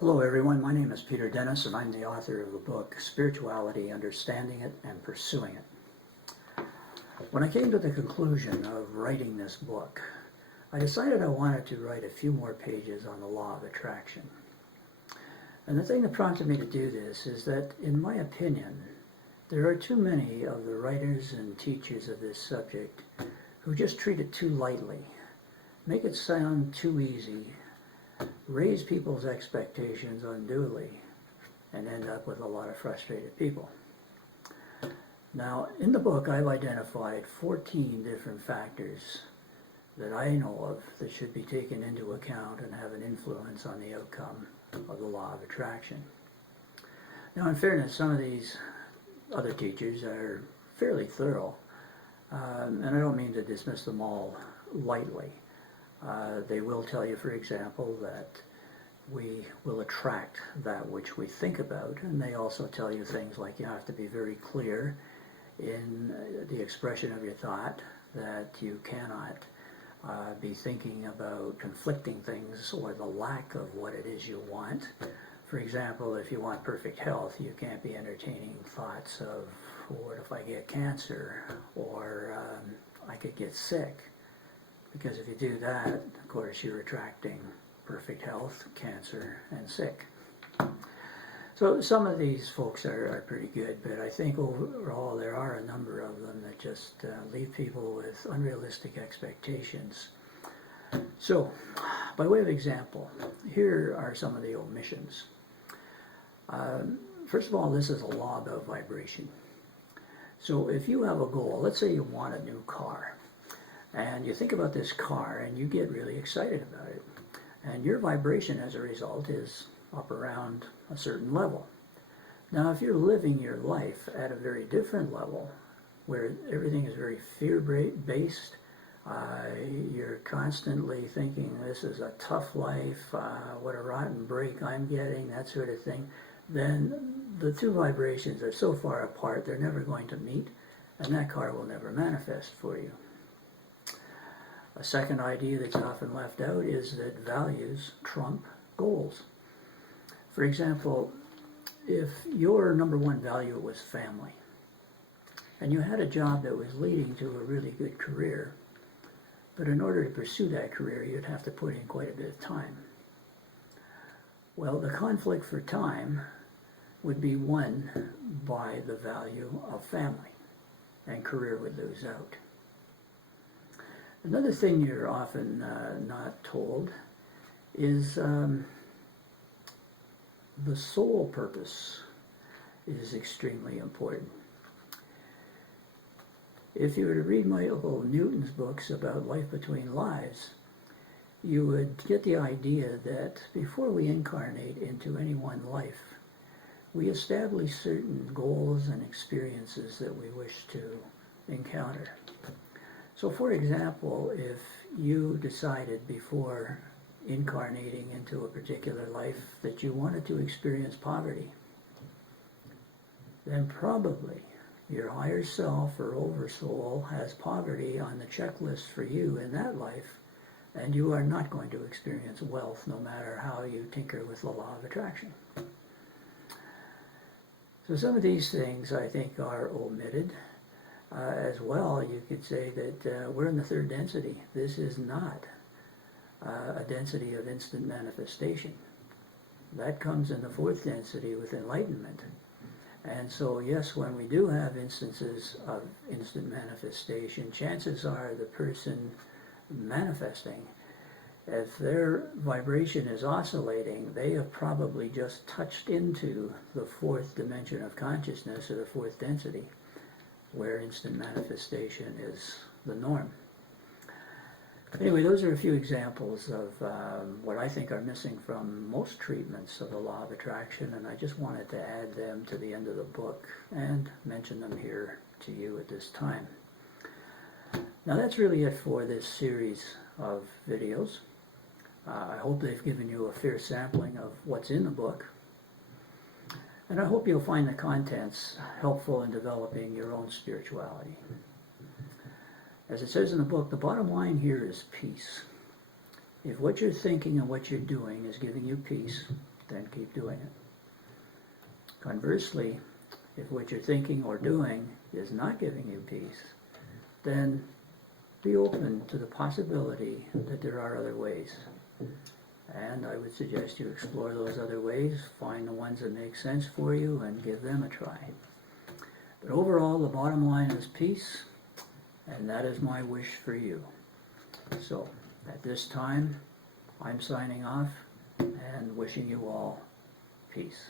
Hello everyone, my name is Peter Dennis and I'm the author of the book Spirituality, Understanding It and Pursuing It. When I came to the conclusion of writing this book, I decided I wanted to write a few more pages on the law of attraction. And the thing that prompted me to do this is that, in my opinion, there are too many of the writers and teachers of this subject who just treat it too lightly, make it sound too easy, raise people's expectations unduly, and end up with a lot of frustrated people. Now, in the book, I've identified 14 different factors that I know of that should be taken into account and have an influence on the outcome of the law of attraction. Now, in fairness, some of these other teachers are fairly thorough, and I don't mean to dismiss them all lightly. They will tell you, for example, that we will attract that which we think about, and they also tell you things like you have to be very clear in the expression of your thought, that you cannot be thinking about conflicting things or the lack of what it is you want. For example, if you want perfect health, you can't be entertaining thoughts of, what if I get cancer, or I could get sick. Because if you do that, of course, you're attracting perfect health, cancer, and sick. So some of these folks are pretty good, but I think overall there are a number of them that just leave people with unrealistic expectations. So, by way of example, here are some of the omissions. First of all, this is a law about vibration. So if you have a goal, let's say you want a new car, and you think about this car and you get really excited about it. And your vibration as a result is up around a certain level. Now if you're living your life at a very different level, where everything is very fear-based, you're constantly thinking this is a tough life, what a rotten break I'm getting, that sort of thing, then the two vibrations are so far apart they're never going to meet, and that car will never manifest for you. A second idea that's often left out is that values trump goals. For example, if your number one value was family, and you had a job that was leading to a really good career, but in order to pursue that career, you'd have to put in quite a bit of time. Well, the conflict for time would be won by the value of family, and career would lose out. Another thing you're often not told is the soul purpose is extremely important. If you were to read Michael Newton's books about life between lives, you would get the idea that before we incarnate into any one life, we establish certain goals and experiences that we wish to encounter. So for example, if you decided before incarnating into a particular life that you wanted to experience poverty, then probably your higher self or oversoul has poverty on the checklist for you in that life, and you are not going to experience wealth no matter how you tinker with the law of attraction. So some of these things I think are omitted. As well, you could say that we're in the third density. This is not a density of instant manifestation. That comes in the fourth density with enlightenment. And so, yes, when we do have instances of instant manifestation, chances are the person manifesting, if their vibration is oscillating, they have probably just touched into the fourth dimension of consciousness, or the fourth density, where instant manifestation is the norm. Anyway, those are a few examples of what I think are missing from most treatments of the law of attraction, and I just wanted to add them to the end of the book and mention them here to you at this time. Now that's really it for this series of videos. I hope they've given you a fair sampling of what's in the book. And I hope you'll find the contents helpful in developing your own spirituality. As it says in the book, the bottom line here is peace. If what you're thinking and what you're doing is giving you peace, then keep doing it. Conversely, if what you're thinking or doing is not giving you peace, then be open to the possibility that there are other ways. And I would suggest you explore those other ways, find the ones that make sense for you, and give them a try. But overall, the bottom line is peace, and that is my wish for you. So, at this time, I'm signing off and wishing you all peace.